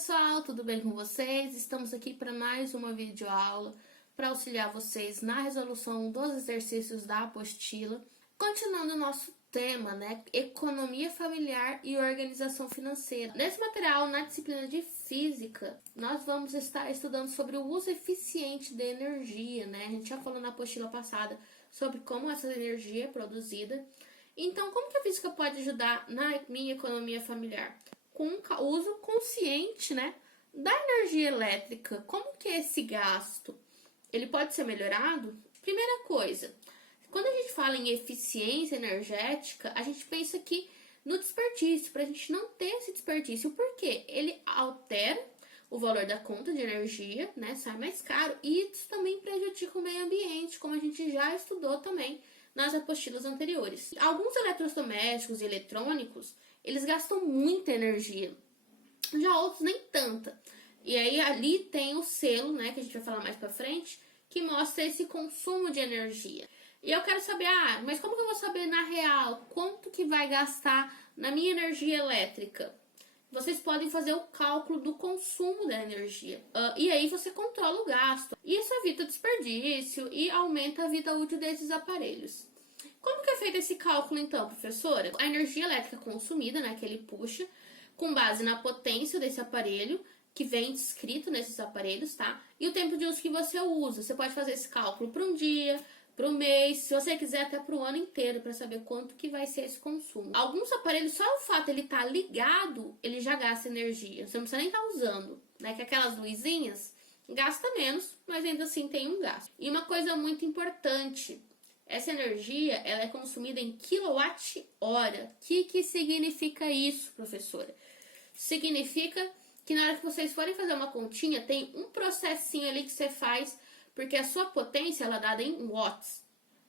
pessoal, tudo bem com vocês? Estamos aqui para mais uma videoaula para auxiliar vocês na resolução dos exercícios da apostila. Continuando o nosso tema, né? Economia familiar e organização financeira. Nesse material, na disciplina de física, nós vamos estar estudando sobre o uso eficiente da energia, né? A gente já falou na apostila passada sobre como essa energia é produzida. Então, como que a física pode ajudar na minha economia familiar? Com o uso consciente, né, da energia elétrica. Como que é esse gasto? Ele pode ser melhorado? Primeira coisa, quando a gente fala em eficiência energética, a gente pensa aqui no desperdício, para a gente não ter esse desperdício. Por quê? Ele altera o valor da conta de energia, né, sai mais caro, e isso também prejudica o meio ambiente, como a gente já estudou também nas apostilas anteriores. Alguns eletrodomésticos e eletrônicos, eles gastam muita energia, já outros nem tanta. E aí ali tem o selo, né, que a gente vai falar mais pra frente, que mostra esse consumo de energia. E eu quero saber, mas como que eu vou saber na real quanto que vai gastar na minha energia elétrica? Vocês podem fazer o cálculo do consumo da energia. E aí você controla o gasto. Isso evita desperdício e aumenta a vida útil desses aparelhos. Como que é feito esse cálculo então, professora? A energia elétrica consumida, né, que ele puxa, com base na potência desse aparelho, que vem descrito nesses aparelhos, tá? E o tempo de uso que você usa. Você pode fazer esse cálculo para um dia, para um mês, se você quiser até para o ano inteiro, para saber quanto que vai ser esse consumo. Alguns aparelhos, só o fato de ele estar ligado, ele já gasta energia. Você não precisa nem estar usando, né? Que aquelas luzinhas gasta menos, mas ainda assim tem um gasto. E uma coisa muito importante, essa energia, ela é consumida em quilowatt-hora. O que significa isso, professora? Significa que na hora que vocês forem fazer uma continha, tem um processinho ali que você faz, porque a sua potência ela é dada em watts,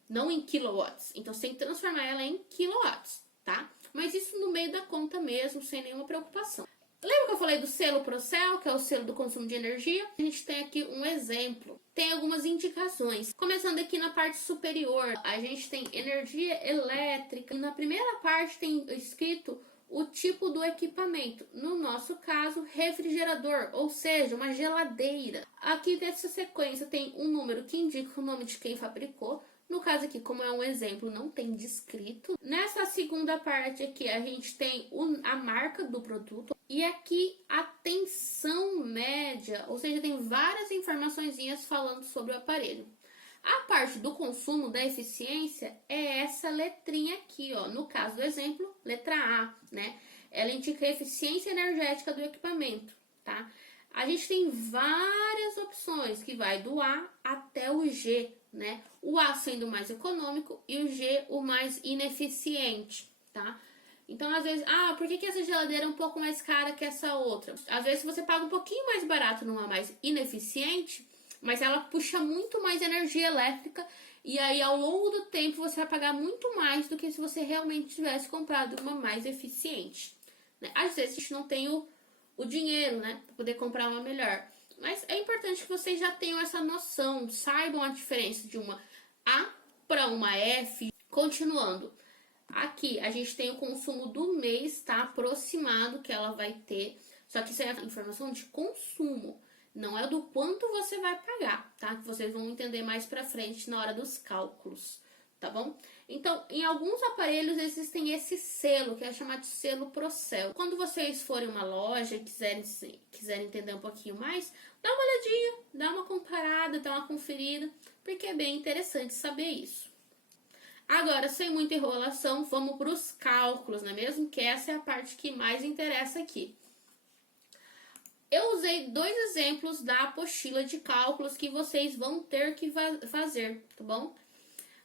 não em kilowatts. Então, você tem que transformar ela em kilowatts, tá? Mas isso no meio da conta mesmo, sem nenhuma preocupação. Lembra que eu falei do selo Procel, que é o selo do consumo de energia? A gente tem aqui um exemplo. Tem algumas indicações. Começando aqui na parte superior, a gente tem energia elétrica. E na primeira parte tem escrito o tipo do equipamento. No nosso caso, refrigerador, ou seja, uma geladeira. Aqui nessa sequência tem um número que indica o nome de quem fabricou. No caso aqui, como é um exemplo, não tem descrito. Nessa segunda parte aqui, a gente tem a marca do produto. E aqui a tensão média, ou seja, tem várias informaçõezinhas falando sobre o aparelho. A parte do consumo da eficiência é essa letrinha aqui, ó. No caso do exemplo, letra A, né? Ela indica a eficiência energética do equipamento, tá? A gente tem várias opções, que vai do A até o G, né? O A sendo o mais econômico e o G o mais ineficiente, tá? Então, às vezes, por que essa geladeira é um pouco mais cara que essa outra? Às vezes você paga um pouquinho mais barato numa mais ineficiente, mas ela puxa muito mais energia elétrica e aí ao longo do tempo você vai pagar muito mais do que se você realmente tivesse comprado uma mais eficiente, né? Às vezes a gente não tem o dinheiro, né, para poder comprar uma melhor. Mas é importante que vocês já tenham essa noção, saibam a diferença de uma A para uma F. Continuando, aqui a gente tem o consumo do mês, tá, aproximado que ela vai ter, só que isso é a informação de consumo, não é do quanto você vai pagar, tá, que vocês vão entender mais pra frente na hora dos cálculos, tá bom? Então, em alguns aparelhos existem esse selo, que é chamado de selo Procel. Quando vocês forem uma loja e quiserem entender um pouquinho mais, dá uma olhadinha, dá uma comparada, dá uma conferida, porque é bem interessante saber isso. Agora, sem muita enrolação, vamos para os cálculos, não é mesmo? Que essa é a parte que mais interessa aqui. Eu usei dois exemplos da apostila de cálculos que vocês vão ter que fazer, tá bom?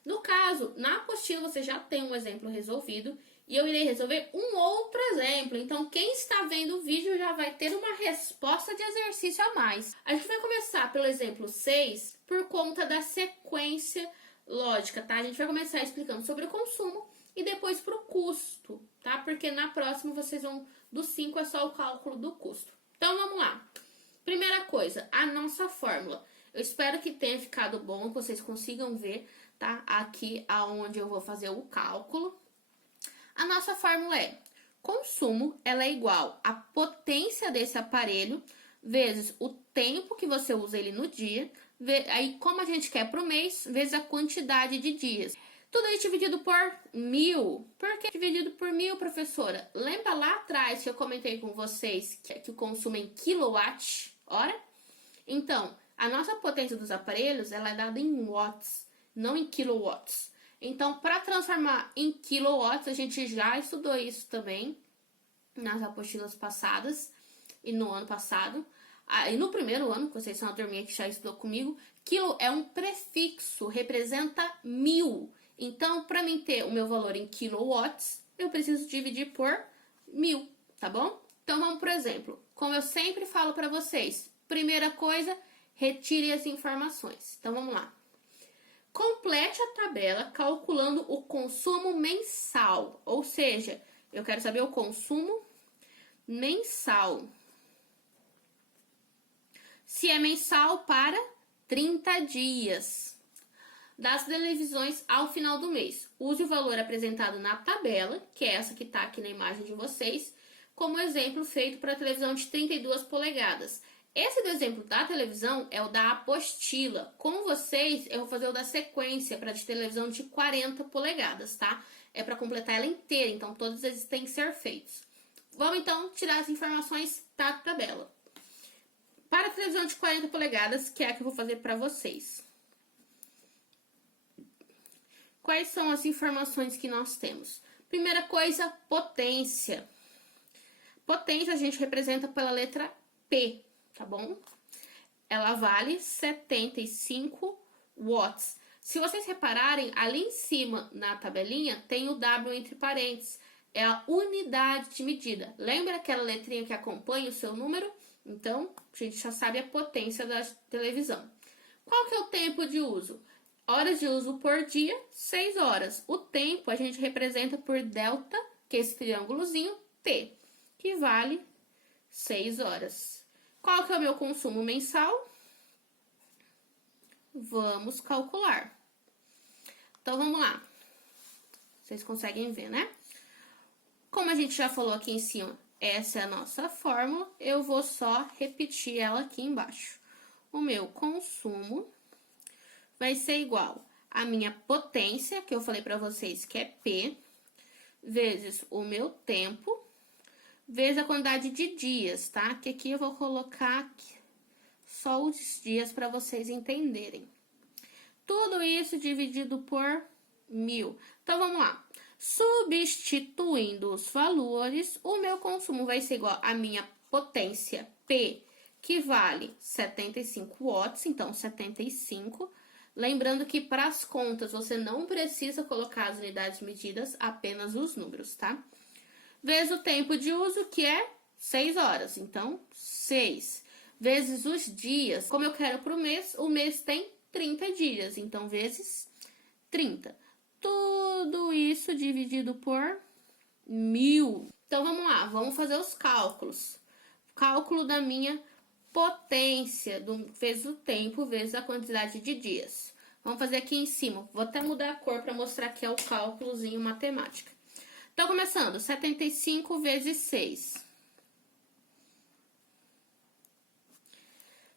No caso, na apostila você já tem um exemplo resolvido e eu irei resolver um outro exemplo. Então, quem está vendo o vídeo já vai ter uma resposta de exercício a mais. A gente vai começar pelo exemplo 6 por conta da sequência lógica, tá? A gente vai começar explicando sobre o consumo e depois para o custo, tá? Porque na próxima vocês vão, do 5 é só o cálculo do custo. Então, vamos lá. Primeira coisa, a nossa fórmula. Eu espero que tenha ficado bom, que vocês consigam ver, tá? Aqui aonde eu vou fazer o cálculo. A nossa fórmula é Consumo, ela é igual à potência desse aparelho vezes o tempo que você usa ele no dia, aí como a gente quer para o mês, vezes a quantidade de dias. Tudo isso dividido por 1000. Por que dividido por 1000, professora? Lembra lá atrás que eu comentei com vocês que o consumo é em quilowatt-hora? Então, a nossa potência dos aparelhos ela é dada em watts, não em kilowatts. Então, para transformar em kilowatts, a gente já estudou isso também nas apostilas passadas e no ano passado. E no primeiro ano, que vocês são a turminha que já estudou comigo, quilo é um prefixo, representa 1000. Então, para mim ter o meu valor em kilowatts, eu preciso dividir por 1000, tá bom? Então, vamos por exemplo. Como eu sempre falo para vocês, primeira coisa, retire as informações. Então, vamos lá. Complete a tabela calculando o consumo mensal, ou seja, eu quero saber o consumo mensal. Se é mensal para 30 dias. Das televisões ao final do mês. Use o valor apresentado na tabela, que é essa que está aqui na imagem de vocês, como exemplo feito para a televisão de 32 polegadas. Esse do exemplo da televisão é o da apostila. Com vocês, eu vou fazer o da sequência para a de televisão de 40 polegadas, tá? É para completar ela inteira, então todos eles têm que ser feitos. Vamos então tirar as informações da tabela. Para a televisão de 40 polegadas, que é a que eu vou fazer para vocês. Quais são as informações que nós temos? Primeira coisa, potência. Potência a gente representa pela letra P, tá bom? Ela vale 75 watts. Se vocês repararem, ali em cima na tabelinha tem o W entre parênteses. É a unidade de medida. Lembra aquela letrinha que acompanha o seu número? Então, a gente já sabe a potência da televisão. Qual que é o tempo de uso? Horas de uso por dia, 6 horas. O tempo a gente representa por delta, que é esse triângulozinho, T, que vale 6 horas. Qual que é o meu consumo mensal? Vamos calcular. Então, vamos lá. Vocês conseguem ver, né? Como a gente já falou aqui em cima, essa é a nossa fórmula, eu vou só repetir ela aqui embaixo. O meu consumo vai ser igual à minha potência, que eu falei para vocês que é P, vezes o meu tempo, vezes a quantidade de dias, tá? Que aqui eu vou colocar só os dias para vocês entenderem. Tudo isso dividido por 1000. Então, vamos lá. Substituindo os valores, o meu consumo vai ser igual à minha potência P, que vale 75 watts, então 75. Lembrando que para as contas você não precisa colocar as unidades medidas, apenas os números, tá? Vezes o tempo de uso, que é 6 horas, então 6. Vezes os dias, como eu quero para o mês tem 30 dias, então vezes 30. Tudo isso dividido por 1000. Então, vamos lá, vamos fazer os cálculos. Cálculo da minha potência, vezes o tempo, vezes a quantidade de dias. Vamos fazer aqui em cima. Vou até mudar a cor para mostrar que é o cálculozinho matemática. Então, começando, 75 vezes 6.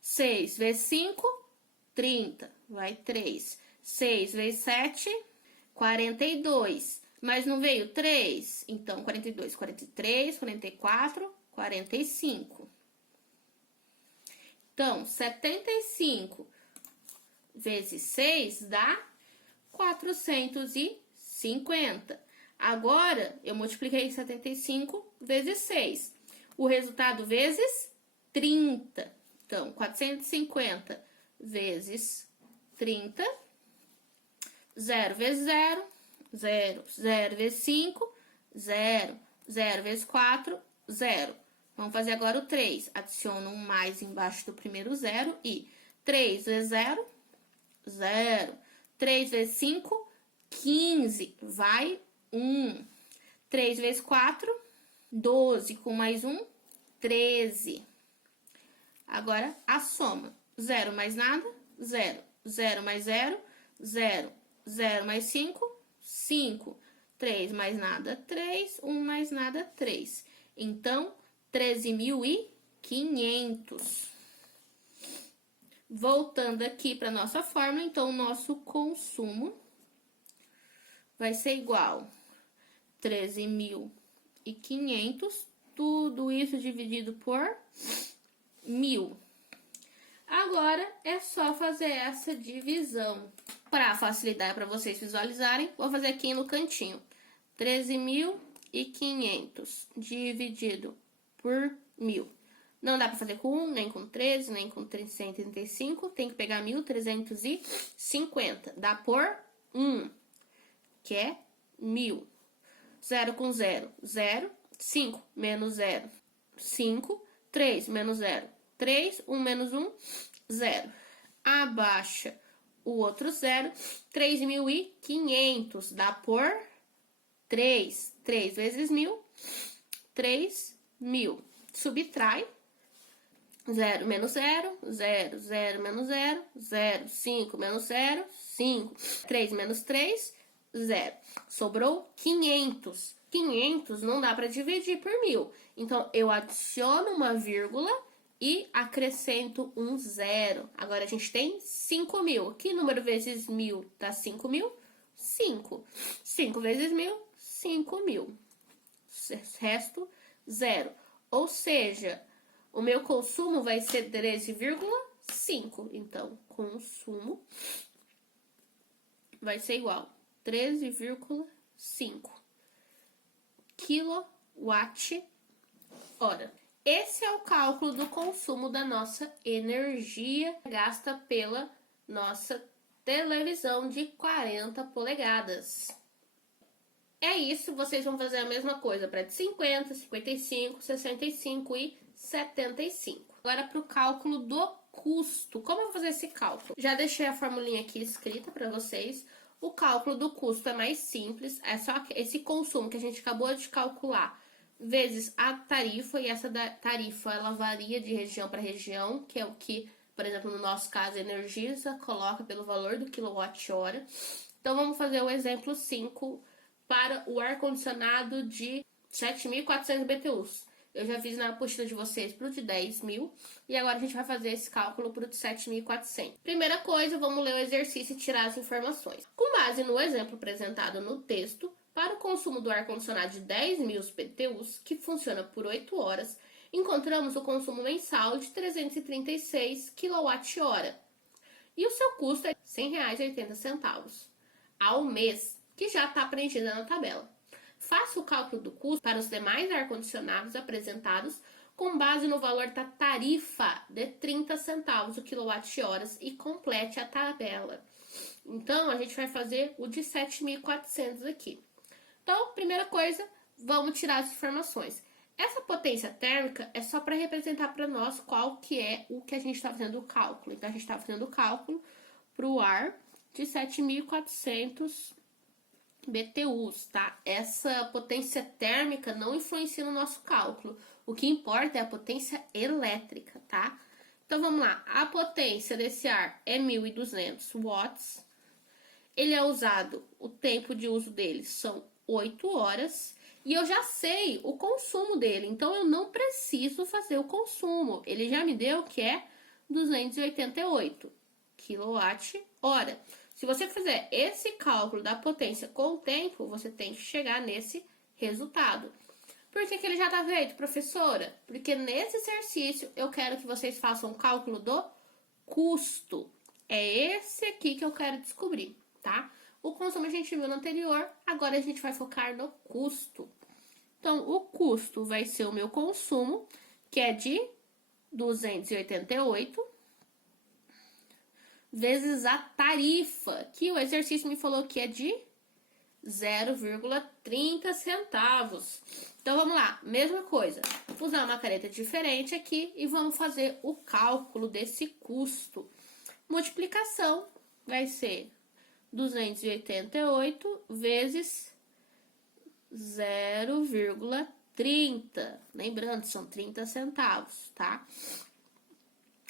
6 vezes 5, 30. Vai 3. 6 vezes 7, 42. Mas não veio 3? Então, 42, 43, 44, 45. Então, 75 vezes 6 dá 450. Agora, eu multipliquei 75 vezes 6. O resultado vezes 30. Então, 450 vezes 30. 0 vezes 0, 0. 0 vezes 5, 0. 0 vezes 4, 0. Vamos fazer agora o 3. Adiciono um mais embaixo do primeiro 0 e 3 vezes 0, 0. 3 vezes 5, 15. Vai 1. 3 vezes 4, 12. Com mais 1, 13. Agora, a soma. 0 mais nada, 0. 0 mais 0, 0. 0 mais 5, 5. 3 mais nada, 3. 1 mais nada, 3. Então, 13.500. Voltando aqui para nossa fórmula, então, o nosso consumo vai ser igual 13.500, tudo isso dividido por 1.000. Agora, é só fazer essa divisão. Para facilitar para vocês visualizarem, vou fazer aqui no cantinho. 13.500 dividido por 1.000. Não dá para fazer com 1, nem com 13, nem com 135. Tem que pegar 1.350. Dá por 1, que é 1.000. 0 com 0, 0. 5 menos 0, 5. 3 menos 0, 3. 1 menos 1, 0. Abaixa o outro 0. 3.500 dá por 3. 3 vezes 1.000, 3.000. Subtrai. 0 menos 0, 0. 0 menos 0, 0. 5 menos 0, 5. 3 menos 3, 0. Sobrou 500. 500 não dá para dividir por 1.000. Então, eu adiciono uma vírgula e acrescento um 0. Agora, a gente tem 5.000. Que número vezes 1.000 dá 5.000? 5. 5 vezes 1.000, 5.000. Resto, 0. Ou seja, o meu consumo vai ser 13,5. Então, consumo vai ser igual 13,5 kWh. Esse é o cálculo do consumo da nossa energia gasta pela nossa televisão de 40 polegadas. É isso, vocês vão fazer a mesma coisa para de 50, 55, 65 e 75. Agora para o cálculo do custo. Como eu vou fazer esse cálculo? Já deixei a formulinha aqui escrita para vocês. O cálculo do custo é mais simples, é só esse consumo que a gente acabou de calcular vezes a tarifa, e essa tarifa ela varia de região para região, que é o que, por exemplo, no nosso caso, a Energisa coloca pelo valor do quilowatt-hora. Então, vamos fazer o exemplo 5 para o ar-condicionado de 7.400 BTUs. Eu já fiz na apostila de vocês para o de 10.000 e agora a gente vai fazer esse cálculo para o de 7.400. Primeira coisa, vamos ler o exercício e tirar as informações. Com base no exemplo apresentado no texto, para o consumo do ar-condicionado de 10.000 BTUs, que funciona por 8 horas, encontramos o consumo mensal de 336 kWh. E o seu custo é R$ 100,80 ao mês, que já está preenchido na tabela. Faça o cálculo do custo para os demais ar-condicionados apresentados com base no valor da tarifa de 30 centavos o quilowatt-horas e complete a tabela. Então, a gente vai fazer o de 7.400 aqui. Então, primeira coisa, vamos tirar as informações. Essa potência térmica é só para representar para nós qual que é o que a gente está fazendo o cálculo. Então, a gente está fazendo o cálculo para o ar de 7.400 BTUs, tá? Essa potência térmica não influencia no nosso cálculo. O que importa é a potência elétrica, tá? Então, vamos lá. A potência desse ar é 1.200 watts. Ele é usado, o tempo de uso dele são 8 horas. E eu já sei o consumo dele, então eu não preciso fazer o consumo. Ele já me deu que é 288 kWh. Se você fizer esse cálculo da potência com o tempo, você tem que chegar nesse resultado. Por que ele já está feito, professora? Porque nesse exercício eu quero que vocês façam o cálculo do custo. É esse aqui que eu quero descobrir, tá? O consumo a gente viu no anterior, agora a gente vai focar no custo. Então, o custo vai ser o meu consumo, que é de 288 vezes a tarifa, que o exercício me falou que é de 0,30 centavos. Então, vamos lá, mesma coisa. Vou usar uma caneta diferente aqui e vamos fazer o cálculo desse custo. Multiplicação vai ser 288 vezes 0,30. Lembrando, são 30 centavos, tá?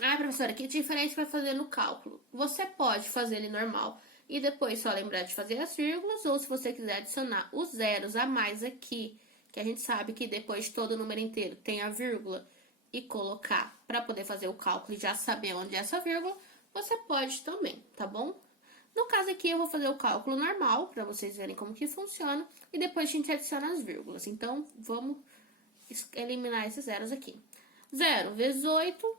Ah, professora, que diferente vai fazer no cálculo? Você pode fazer ele normal, E depois só lembrar de fazer as vírgulas, ou se você quiser adicionar os zeros a mais aqui, que a gente sabe que depois de todo número inteiro tem a vírgula, e colocar para poder fazer o cálculo e já saber onde é essa vírgula, você pode também, tá bom? No caso aqui, eu vou fazer o cálculo normal, para vocês verem como que funciona, e depois a gente adiciona as vírgulas. Então, vamos eliminar esses zeros aqui. 0 vezes 8,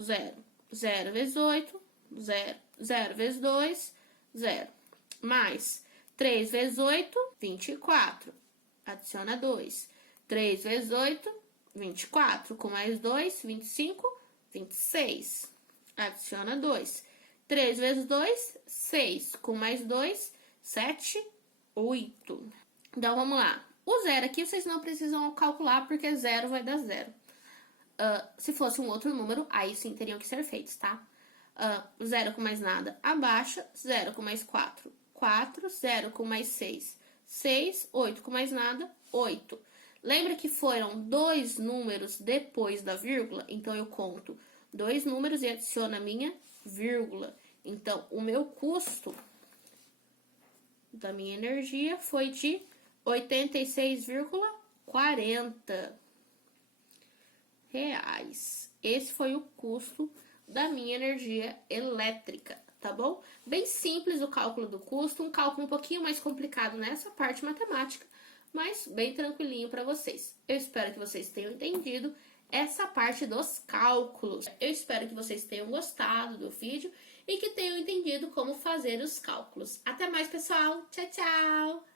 0. 0 vezes 8, 0. 0 vezes 2, 0. Mais 3 vezes 8, 24. Adiciona 2. 3 vezes 8, 24. Com mais 2, 25, 26. Adiciona 2. 3 vezes 2, 6. Com mais 2, 7, 8. Então, vamos lá. O zero aqui vocês não precisam calcular, porque zero vai dar zero. Se fosse um outro número, aí sim teriam que ser feitos, tá? 0 com mais nada, abaixa. 0 com mais 4, 4. 0 com mais 6, 6. 8 com mais nada, 8. Lembra que foram 2 números depois da vírgula? Então, eu conto 2 números e adiciono a minha vírgula. Então, o meu custo da minha energia foi de 86,40 reais. Esse foi o custo da minha energia elétrica, tá bom? Bem simples o cálculo do custo, um cálculo um pouquinho mais complicado nessa parte matemática, mas bem tranquilinho para vocês. Eu espero que vocês tenham entendido essa parte dos cálculos. Eu espero que vocês tenham gostado do vídeo e que tenham entendido como fazer os cálculos. Até mais, pessoal. Tchau, tchau!